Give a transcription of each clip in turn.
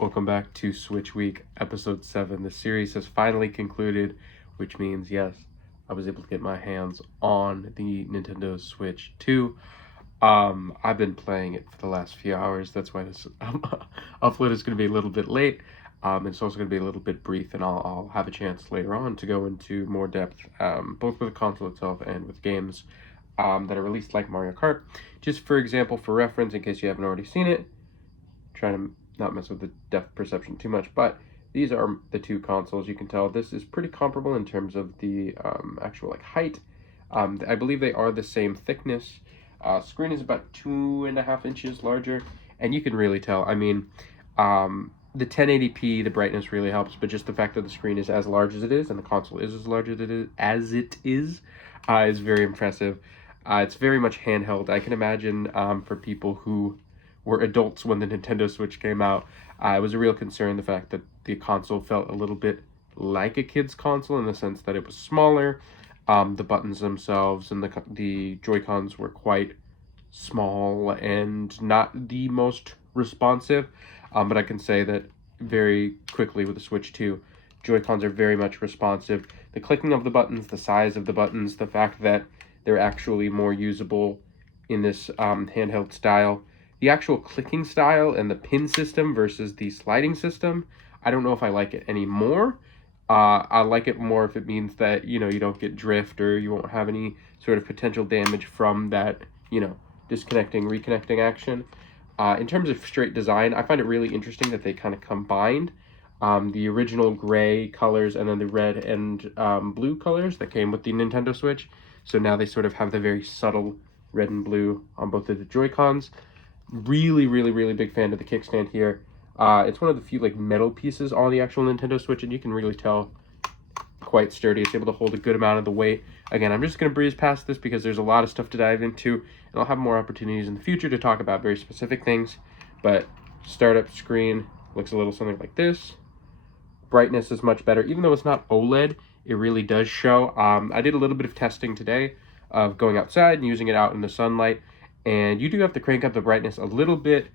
Welcome back to Switch Week, Episode 7. The series has finally concluded, which means, yes, I was able to get my hands on the Nintendo Switch 2. I've been playing it for the last few hours. That's why this upload is going to be a little bit late. It's also going to be a little bit brief, and I'll have a chance later on to go into more depth, both with the console itself and with games that are released like Mario Kart. Just for example, for reference, in case you haven't already seen it, trying to not mess with the depth perception too much, but these are the two consoles. You can tell this is pretty comparable in terms of the actual height. I believe they are the same thickness. Screen is about 2.5 inches larger, and you can really tell. I mean, the 1080p, the brightness really helps, but just the fact that the screen is as large as it is and the console is as large as it is very impressive. It's very much handheld. I can imagine for people who were adults when the Nintendo Switch came out, it was a real concern, the fact that the console felt a little bit like a kid's console in the sense that it was smaller. The buttons themselves and the Joy-Cons were quite small and not the most responsive. But I can say that very quickly with the Switch 2, Joy-Cons are very much responsive. The clicking of the buttons, the size of the buttons, the fact that they're actually more usable in this handheld style. The actual clicking style and the pin system versus the sliding system, I don't know if I like it anymore. I like it more if it means that, you don't get drift or you won't have any sort of potential damage from that, disconnecting, reconnecting action. In terms of straight design, I find it really interesting that they kind of combined the original gray colors and then the red and blue colors that came with the Nintendo Switch. So now they sort of have the very subtle red and blue on both of the Joy-Cons. Really, really, really big fan of the kickstand here. It's one of the few metal pieces on the actual Nintendo Switch, and you can really tell quite sturdy. It's able to hold a good amount of the weight. Again, I'm just going to breeze past this because there's a lot of stuff to dive into, and I'll have more opportunities in the future to talk about very specific things. But startup screen looks a little something like this. Brightness is much better. Even though it's not OLED, it really does show. I did a little bit of testing today of going outside and using it out in the sunlight. And you do have to crank up the brightness a little bit,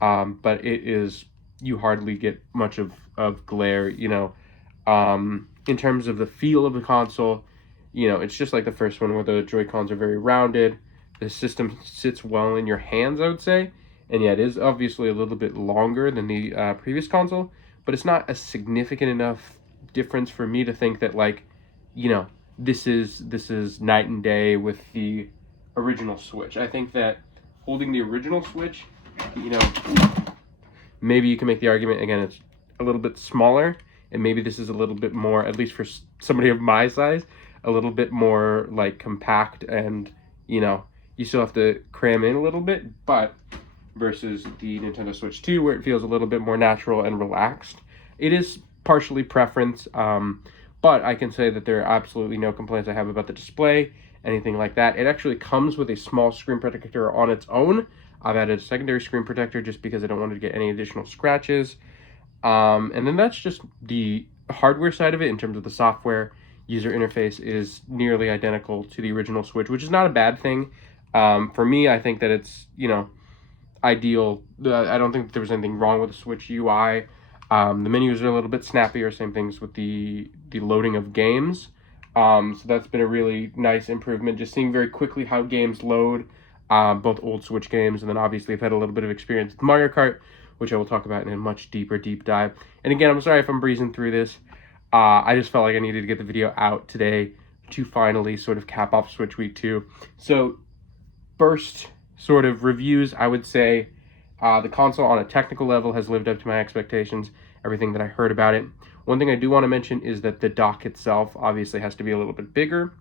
but you hardly get much of glare, in terms of the feel of the console, it's just like the first one where the Joy-Cons are very rounded. The system sits well in your hands, I would say. And yeah, it is obviously a little bit longer than the previous console, but it's not a significant enough difference for me to think that this is night and day with the original Switch. I think that holding the original Switch, maybe you can make the argument, again, it's a little bit smaller, and maybe this is a little bit more, at least for somebody of my size, a little bit more compact, and you still have to cram in a little bit, but versus the Nintendo Switch 2 where it feels a little bit more natural and relaxed. It is partially preference, but I can say that there are absolutely no complaints I have about the display, anything like that. It actually comes with a small screen protector on its own. I've added a secondary screen protector just because I don't want to get any additional scratches. And then that's just the hardware side of it. In terms of the software, user interface is nearly identical to the original Switch, which is not a bad thing. For me, I think that it's, ideal. I don't think that there was anything wrong with the Switch UI. The menus are a little bit snappier, same things with the loading of games. So that's been a really nice improvement, just seeing very quickly how games load, both old Switch games, and then obviously I've had a little bit of experience with Mario Kart, which I will talk about in a much deeper deep dive. And again, I'm sorry if I'm breezing through this. I just felt like I needed to get the video out today to finally sort of cap off Switch Week 2. So first sort of reviews, I would say the console on a technical level has lived up to my expectations, everything that I heard about it. One thing I do want to mention is that the dock itself obviously has to be a little bit bigger.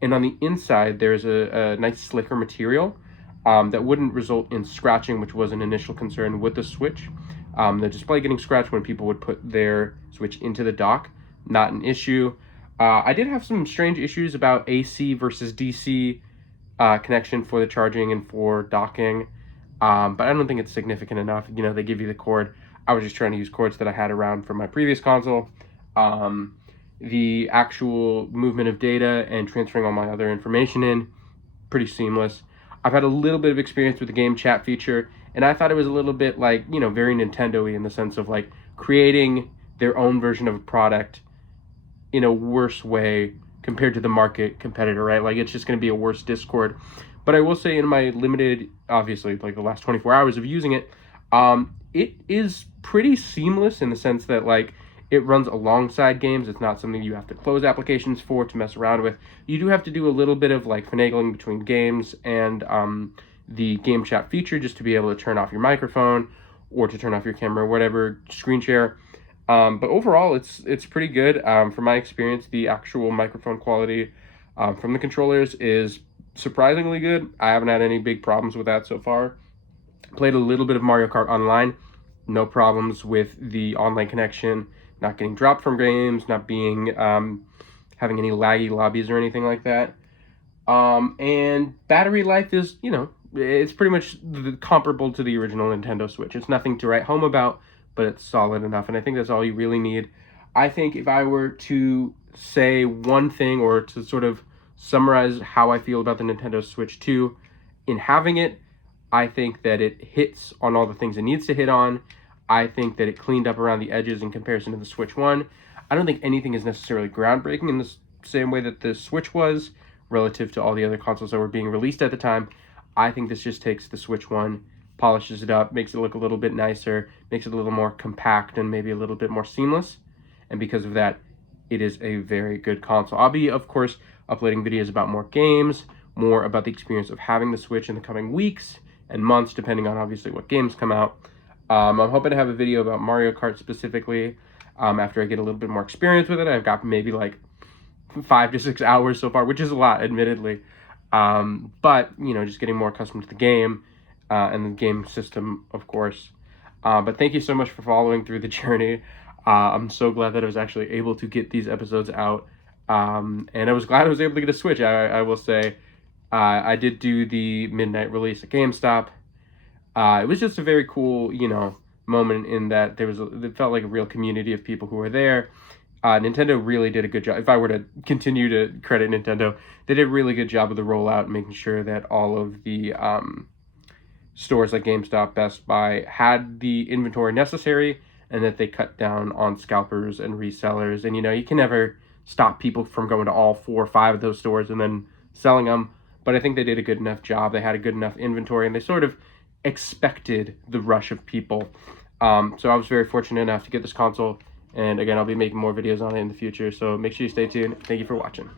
And on the inside, there's a nice slicker material that wouldn't result in scratching, which was an initial concern with the Switch. The display getting scratched when people would put their Switch into the dock, not an issue. I did have some strange issues about AC versus DC connection for the charging and for docking, but I don't think it's significant enough. They give you the cord. I was just trying to use cords that I had around from my previous console. The actual movement of data and transferring all my other information in, pretty seamless. I've had a little bit of experience with the game chat feature, And I thought it was a little bit like, you know, very Nintendo-y in the sense of like creating their own version of a product in a worse way compared to the market competitor, right? Like it's just going to be a worse Discord. But I will say in my limited, obviously, like the last 24 hours of using it, it is pretty seamless in the sense that like it runs alongside games. It's not something you have to close applications for to mess around with. You do have to do a little bit of like finagling between games and the game chat feature just to be able to turn off your microphone or to turn off your camera or whatever, screen share. But overall, it's pretty good. From my experience, the actual microphone quality from the controllers is surprisingly good. I haven't had any big problems with that so far. Played a little bit of Mario Kart Online. No problems with the online connection, not getting dropped from games, not being having any laggy lobbies or anything like that. And battery life is, you know, it's pretty much comparable to the original Nintendo Switch. It's nothing to write home about, but it's solid enough, and I think that's all you really need. I think if I were to say one thing or to sort of summarize how I feel about the Nintendo Switch 2, in having it, I think that it hits on all the things it needs to hit on. I think that it cleaned up around the edges in comparison to the Switch 1. I don't think anything is necessarily groundbreaking in the same way that the Switch was relative to all the other consoles that were being released at the time. I think this just takes the Switch 1, polishes it up, makes it look a little bit nicer, makes it a little more compact and maybe a little bit more seamless. And because of that, it is a very good console. I'll be, of course, uploading videos about more games, more about the experience of having the Switch in the coming weeks and months, depending on obviously what games come out. I'm hoping to have a video about Mario Kart specifically after I get a little bit more experience with it. I've got maybe like 5 to 6 hours so far, which is a lot, admittedly. But, you know, just getting more accustomed to the game and the game system, of course. But thank you so much for following through the journey. I'm so glad that I was actually able to get these episodes out. And I was glad I was able to get a Switch, I will say. I did do the midnight release at GameStop. It was just a very cool, you know, moment in that it felt like a real community of people who were there. Nintendo really did a good job. If I were to continue to credit Nintendo, they did a really good job of the rollout, making sure that all of the stores like GameStop, Best Buy had the inventory necessary, and that they cut down on scalpers and resellers. And, you know, you can never stop people from going to all 4 or 5 of those stores and then selling them. But I think they did a good enough job. They had a good enough inventory, and they sort of expected the rush of people. So I was very fortunate enough to get this console. And again, I'll be making more videos on it in the future. So make sure you stay tuned. Thank you for watching.